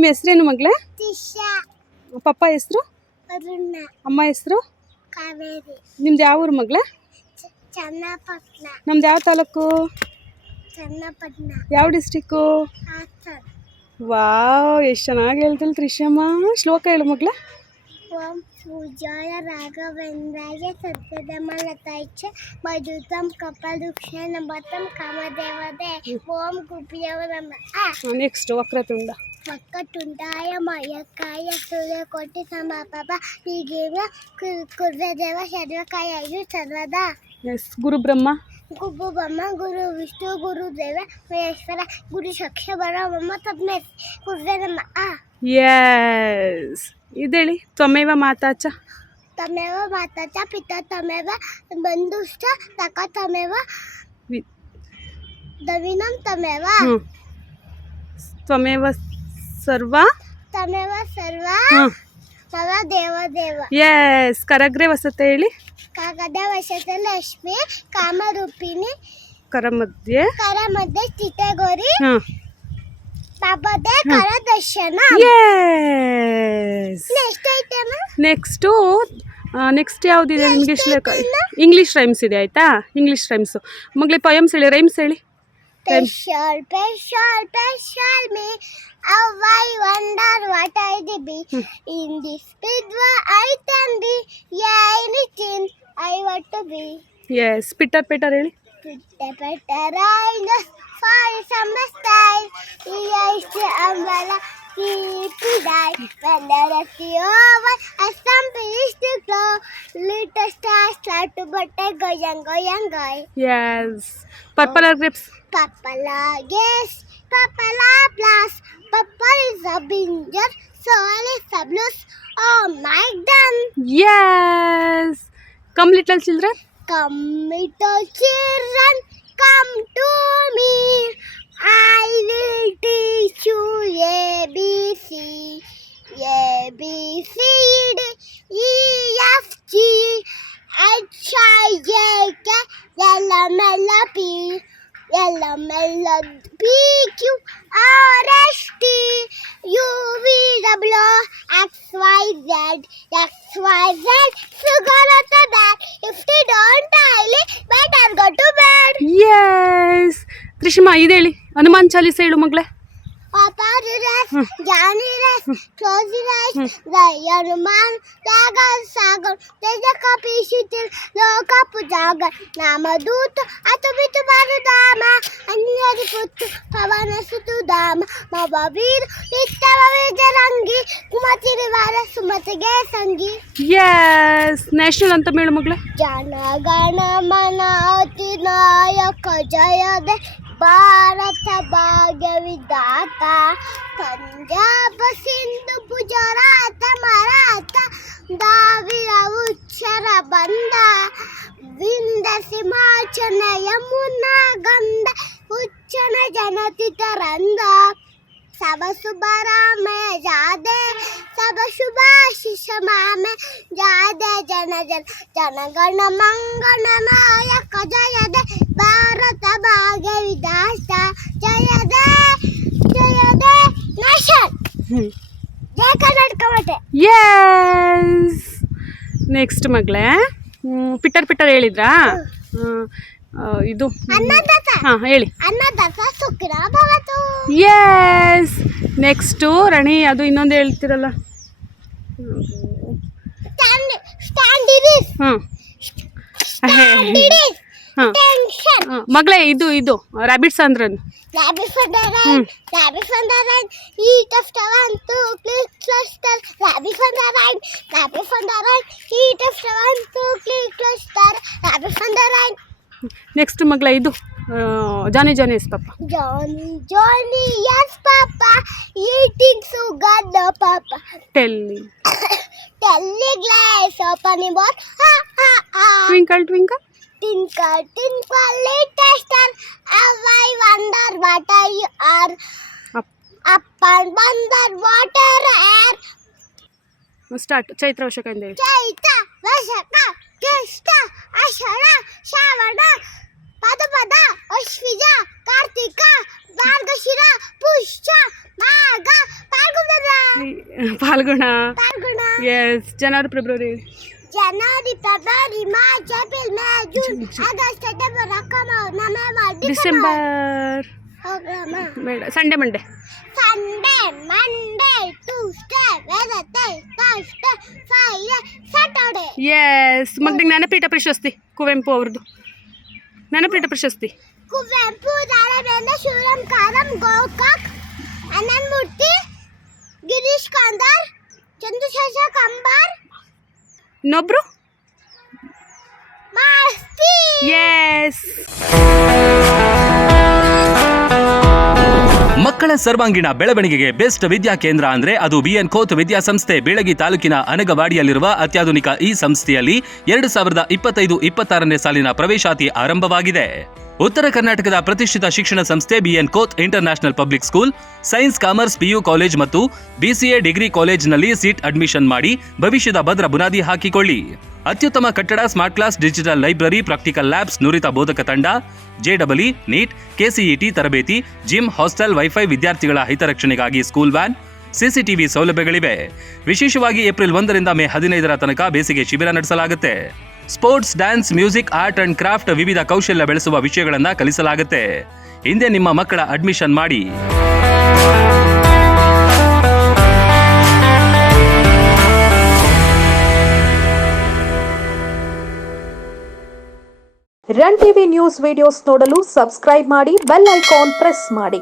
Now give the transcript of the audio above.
ನಿಮ್ಮ ಹೆಸರೇನು ಮಗಳೇ? ತಿಶಾ. ಪಪ್ಪ ಹೆಸರು? ಅರುಣ. ಅಮ್ಮ ಹೆಸರು? ಕಾವೇರಿ. ನಿಮ್ದು ಯಾವ ಊರು ಮಗಳೇ? ಚನ್ನಪಟ್ಟಣ. ನಮ್ದು ಯಾವ ತಾಲೂಕು? ಚನ್ನಪಟ್ಟಣ. ಯಾವ ಡಿಸ್ಟಿಕ್ಕು? ಹಾಸನ. ವಾವ್, ಎಷ್ಟು ಚೆನ್ನಾಗಿ ಹೇಳ್ತಲ್ಲ ತ್ರಿಷಮ್ಮ. ಶ್ಲೋಕ ಹೇಳು ಮಗಳೇ. ಓಂ ಪೂಜಾಯ ರಾಘವೇಂದ್ರಾಯ ಸತ್ಯಧರ್ಮಲತಾಯ ಮಧುತಂ ಕಪಲುಕ್ಷ ನಮತಂ ಕಾಮದೇವದೇ ಓಂ ಗುಬ್ಬಿಯವ ನಮಃ. ನೆಕ್ಸ್ಟ್ ವಕ್ರತುಂಡ. ವಕ್ರತುಂಡಾಯ ಮಯಕಾಯ ಸೂರ್ಯಕೋಟಿ ಸಮಪ್ರಭ ಹೀಗೇವ ಕುರ್ರದೇವ ಸರ್ವಕಾಯು ಸರ್ವದಾ. ಎಸ್. ಗುರು ಬ್ರಹ್ಮ. ಗುರು ಬ್ರಹ್ಮ ಗುರು ವಿಷ್ಣು ಗುರು ದೇವ ಮಹೇಶ್ವರ ಗುರು ಸಾಕ್ಷ ಬ್ರಹ್ಮ ತಸ್ಮೈ ಗುರುವೇ ನಮಃ. ಎಸ್. ಇದೇಳಿ. ತ್ವಮೇವ ಮಾತಾಚ. ತಮೇವ ಮಾತಾಚ ಪಿತಾ ತಮೇವ ಬಂಧುಶ್ಚ ತಕ ತಮೇವ ದವಿನಂ ತಮೇವ. ತ್ವಮೇವ ಸರ್ವ. ತಮೇವ ಸರ್ವ ಮಮ ದೇವ ದೇವ. ಎಸ್. ಕರಗ್ರೆ ವಸತೆ ಹೇಳಿ. ಕಾಗದ ವಶತೆ ಲಕ್ಷ್ಮಿ ಕಾಮರೂಪಿಣಿ ಕರ ಮಧ್ಯೆ ಸ್ಥಿತ ಗೌರಿ ಪಾಪದೆ ಕರ ದರ್ಶನ. ಎಸ್. Next item. ನೆಕ್ಸ್ಟ್ ಯಾವುದಿದೆ ನಿಮಗೆ? ಇಂಗ್ಲೀಷ್ ರೈಮ್ಸ್ ಇದೆ ಆಯ್ತಾ? ಇಂಗ್ಲೀಷ್ ರೈಮ್ಸು ಮಗಳೇ. ಪೊಯಮ್ಸ್ ಹೇಳಿ, ರೈಮ್ಸ್ ಹೇಳಿ. Special me. How I wonder what I did be. In this big world I can be. Yeah, anything I want to be. Yes. Peter Peter ಹೇಳಿ. Peter I just fall from the sky. I see umbrella keep it die. When there is the over, I stumble is to glow. Little stars start to but I go young, go young, go. Yes. Purple are grapes. Papala, yes, papala plus. Papa is a binger, soil is a blues. Oh my God. Yes. Come little children. Come, little children, come to me. I will teach you ABC. ABC, D, E, F, G, H, I, J, K, L, M, N, P. L, M, L, P, Q, R, S, T, U, V, W, X, Y, Z, X, Y, Z. Sugar at the back. If they don't tally, better go to bed. Yes. Trishima ಇದೇಳಿ. ಹನುಮಾನ್ ಚಾಲೀಸ ಹೇಳು ಮಗಳೇ. Papa rest, Johnny rest, close your eyes. The young man, Sagar, Sagar, there's a copy sheet, look up, Jagar, Namadut, Atabit Baradama, and near the put Pavanas to Dama, Mababir, Itarangi, Kumati Rivara, Sumatige Sangi. Yes. National ಅಂತ ಹೇಳು ಮಗಳೇ. Jana Gana Mana Atinayaka Jayade. Bharat Bhagya Vidhata Punjab Sindhu Gujarat Maratha ದಾವಿರ ಉಚ್ಚರ ಬಂದ ವಿಂದ ಸಿಮಾಚನ ಯಮುನಾ ಗಂಧ ಉಚ್ಚನ ಜನತಿ ತರಂದ ಸಬ ಶುಭ ರಾಮಯ ಜಾದೆ ಸಬ ಶುಭಾಶಿಷ ಮಾಮೆ ಜಾದೆ ಜನ ಜನ ಜನಗಣ ಮಂಗಣ ನಾಯಕ ಜಯದೆ Bharat Bhagya Vidhata ಜಯದೆ ಜಯದೆ nation. ಜಯ ಕರ್ನಾಟಕ ಮಾತೆ. S. Next ಮಗಳೇ. ಪಿಟರ್ ಪಿಟರ್ ಹೇಳಿದ್ರಾ? ಇದು ಅನ್ನದಾತ. ಹಾಂ ಹೇಳಿ. ಅನ್ನದಾತ ಸುಖಿನ ಭವತು. ಎಸ್. ನೆಕ್ಸ್ಟು ರಾಣಿ ಅದು ಇನ್ನೊಂದು ಹೇಳ್ತಿರಲ್ಲ. ಮಗಳೇ ಇದು rabbits ಅಂದ್ರನ್. Rabbit for the rain, rabbit for the rain, eat after 1, 2, click, cluster, rabbit for the rain, rabbit for the rain, eat after 1, 2, click, cluster, rabbit for the rain. Next ಮಗಳೇ ಇದು Johnny Johnny yes papa. Johnny, yes papa, eating sugar no papa. Telly. Telly glass open box, ha ha ha. Twinkle twinkle. Twinkle, twinkle, little star, how I wonder what you are. Up and wonder water air. Start. ಚೈತ್ರ ವಶಕಂದ ಹೇಳಿ. ಚೈತ್ರ ವಶಕ ಜ್ಯೇಷ್ಠ ಆಷಾಢ ಶ್ರಾವಣ ಪದಪದ ಅಶ್ವಿಜ ಕಾರ್ತಿಕ ಮಾರ್ಗಶಿರ ಪುಷ್ಯ ಮಾಘ ಫಾಲ್ಗುಣ ಪಾಲ್ಗುಣ. ಫಾಲ್ಗುಣ, yes. January February. January, February, March, April, May, June, August, September, October, November, December. ಹೋಗ್ರಮ್ಮ. ಬೇಡ. Sunday Monday. Sunday, Monday, Tuesday, Wednesday, Thursday, Friday, Saturday. Yes. ಮಗನಿಗೆ ಜ್ಞಾನಪೀಠ ಪ್ರಶಸ್ತಿ ಕುವೆಂಪು ಅವ್ರದ್ದು. ಜ್ಞಾನಪೀಠ ಪ್ರಶಸ್ತಿ. ಕುವೆಂಪು, ದಾರಾಬೇಂದ್ರ, ಶಿವರಾಮ್ ಕಾರಂ, ಗೋಕಾಕ್, ಅನಂತಮೂರ್ತಿ, ಗಿರೀಶ್ ಕಾರ್ನಾಡ್, ಚಂದ್ರಶೇಖರ್ ಕಂಬಾರ್, ಇನ್ನೊಬ್ರು. ಮಾಸ್ತಿ. ಎಸ್. ಮಕ್ಕಳ ಸರ್ವಾಂಗೀಣ ಬೆಳವಣಿಗೆಗೆ ಬೆಸ್ಟ್ ವಿದ್ಯಾ ಕೇಂದ್ರ ಅಂದ್ರೆ ಅದು ಬಿಎನ್ ಖೋತ್ ವಿದ್ಯಾಸಂಸ್ಥೆ. ಬೀಳಗಿ ತಾಲೂಕಿನ ಅನಗವಾಡಿಯಲ್ಲಿರುವ ಅತ್ಯಾಧುನಿಕ ಈ ಸಂಸ್ಥೆಯಲ್ಲಿ 2025-26ನೇ ಸಾಲಿನ ಪ್ರವೇಶಾತಿ ಆರಂಭವಾಗಿದೆ. ಉತ್ತರ ಕರ್ನಾಟಕದ ಪ್ರತಿಷ್ಠಿತ ಶಿಕ್ಷಣ ಸಂಸ್ಥೆ BN Khot international public school science, commerce, PU college ಮತ್ತು BCA ಡಿಗ್ರಿ ಕಾಲೇಜ್ನಲ್ಲಿ ಸೀಟ್ ಅಡ್ಮಿಷನ್ ಮಾಡಿ ಭವಿಷ್ಯದ ಭದ್ರ ಬುನಾದಿ ಹಾಕಿಕೊಳ್ಳಿ. ಅತ್ಯುತ್ತಮ ಕಟ್ಟಡ, smart class, digital library, practical labs, ನುರಿತ ಬೋಧಕ ತಂಡ, JEE, ನೀಟ್, KCET ತರಬೇತಿ, ಜಿಮ್, ಹಾಸ್ಟೆಲ್, ವೈಫೈ, ವಿದ್ಯಾರ್ಥಿಗಳ ಹಿತರಕ್ಷಣೆಗಾಗಿ ಸ್ಕೂಲ್ ವ್ಯಾನ್, CCTV ಸೌಲಭ್ಯಗಳಿವೆ. ವಿಶೇಷವಾಗಿ ಏಪ್ರಿಲ್ 1ರಿಂದ ಮೇ 15ರ ತನಕ ಬೇಸಿಗೆ ಶಿಬಿರ ನಡೆಸಲಾಗುತ್ತೆ. Sports, dance, music, art and craft, ವಿವಿಧ ಕೌಶಲ್ಯ ಬೆಳೆಸುವ ವಿಷಯಗಳನ್ನು ಕಲಿಸಲಾಗುತ್ತೆ. ಹಿಂದೆ ನಿಮ್ಮ ಮಕ್ಕಳ ಅಡ್ಮಿಷನ್ ಮಾಡಿ. ರನ್ ಟಿವಿ ನ್ಯೂಸ್ ವಿಡಿಯೋಸ್ ನೋಡಲು ಸಬ್ಸ್ಕ್ರೈಬ್ ಮಾಡಿ, ಬೆಲ್ ಐಕಾನ್ ಪ್ರೆಸ್ ಮಾಡಿ.